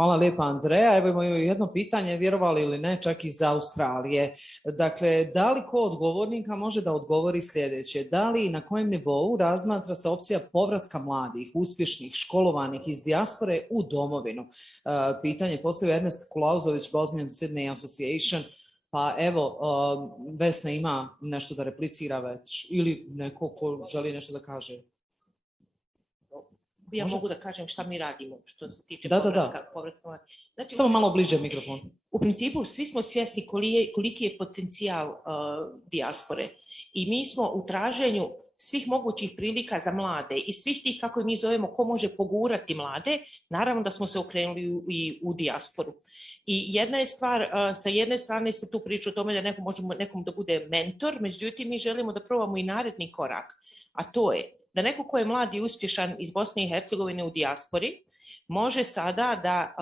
Hvala lijepa, Andreja. Evo imamo jedno pitanje, vjerovali ili ne, čak iz Australije. Dakle, da li ko od govornika može da odgovori sljedeće? Da li i na kojem nivou razmatra se opcija povratka mladih, uspješnih, školovanih iz dijaspore u domovinu? Pitanje postavio Ernest Kulauzović, Bosnian Sydney Association. Pa evo, Vesna ima nešto da replicira već ili neko ko želi nešto da kaže? Ja mogu da kažem šta mi radimo što se tiče povratka. Znači, samo malo bliže mikrofon. U principu svi smo svjesni koliki je potencijal dijaspore i mi smo u traženju svih mogućih prilika za mlade i svih tih, kako mi zovemo, ko može pogurati mlade, naravno da smo se okrenuli i u dijasporu. I jedna je stvar, sa jedne strane se tu priča o tome da nekom da bude mentor, međutim mi želimo da probamo i naredni korak, a to je da neko ko je mlad i uspješan iz Bosne i Hercegovine u dijaspori može sada da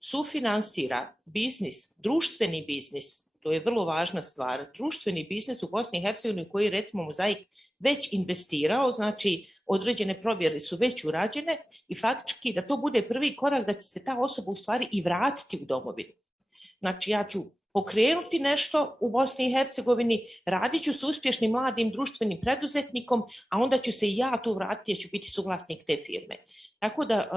sufinansira biznis, društveni biznis, to je vrlo važna stvar, društveni biznis u Bosni i Hercegovini koji je recimo Mozaik već investirao, znači određene provjere su već urađene i faktički da to bude prvi korak da će se ta osoba u stvari i vratiti u domovinu. Znači ja ću pokrenuti nešto u Bosni i Hercegovini, radit ću s uspješnim mladim društvenim preduzetnikom, a onda ću se i ja tu vratiti jer ću biti suvlasnik te firme. Tako da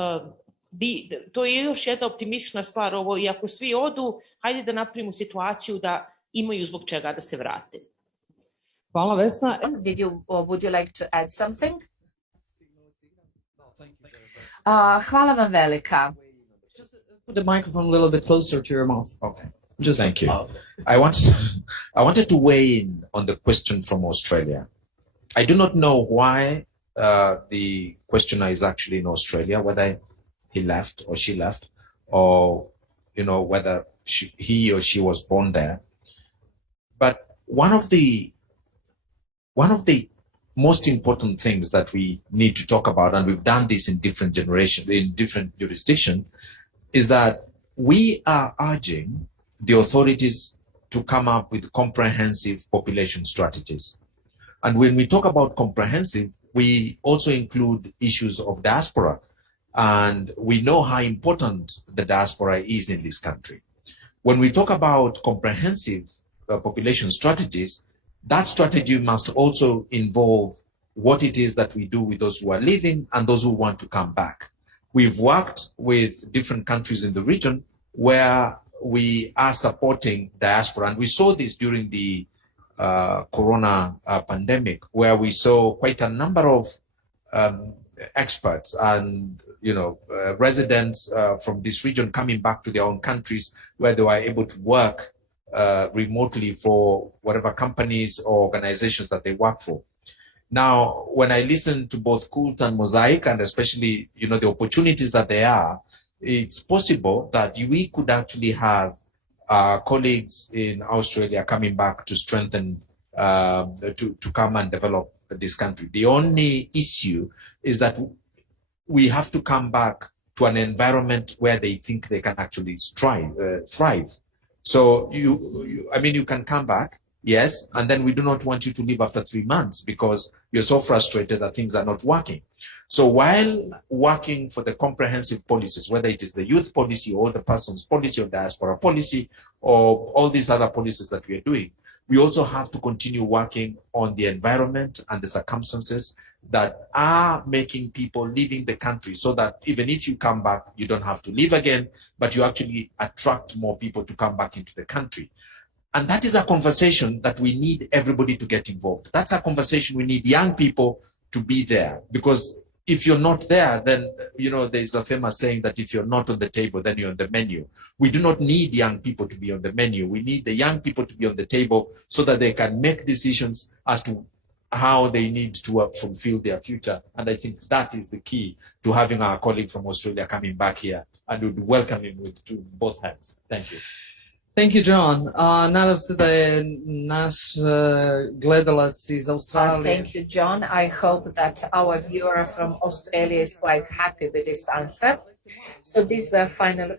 to je još jedna optimistična stvar ovo i ako svi odu, hajde da napravimo situaciju da imaju zbog čega da se vrate. Hvala Vesna. Would you like to add something? Hvala vam velika. Put the microphone a little bit closer to your mouth. Okay. Thank you. I wanted to weigh in on the question from Australia. I do not know why the questioner is actually in Australia, whether he left or she left, or whether he or she was born there. But one of the most important things that we need to talk about, and we've done this in different generations, in different jurisdictions, is that we are urging the authorities to come up with comprehensive population strategies. And when we talk about comprehensive, we also include issues of diaspora. And we know how important the diaspora is in this country. When we talk about comprehensive population strategies, that strategy must also involve what it is that we do with those who are leaving and those who want to come back. We've worked with different countries in the region where we are supporting diaspora. And we saw this during the corona pandemic, where we saw quite a number of experts and residents from this region coming back to their own countries where they were able to work remotely for whatever companies or organizations that they work for. Now, when I listen to both Kult and Mozaik, and especially, the opportunities that there are, it's possible that we could actually have colleagues in Australia coming back to strengthen, to come and develop this country. The only issue is that we have to come back to an environment where they think they can actually thrive. So you can come back, yes, and then we do not want you to leave after 3 months because you're so frustrated that things are not working. So while working for the comprehensive policies, whether it is the youth policy or the person's policy or diaspora policy or all these other policies that we are doing, we also have to continue working on the environment and the circumstances that are making people leaving the country so that even if you come back, you don't have to leave again, but you actually attract more people to come back into the country. And that is a conversation that we need everybody to get involved. That's a conversation we need young people to be there, because if you're not there, then, there's a famous saying that if you're not on the table, then you're on the menu. We do not need young people to be on the menu. We need the young people to be on the table so that they can make decisions as to how they need to fulfill their future. And I think that is the key to having our colleague from Australia coming back here, and we would welcome him with both hands. Thank you. Thank you, John. Nadam se da je naš gledalac iz Australije. Thank you, John. I hope that our viewer from Australia is quite happy with this answer. So these were final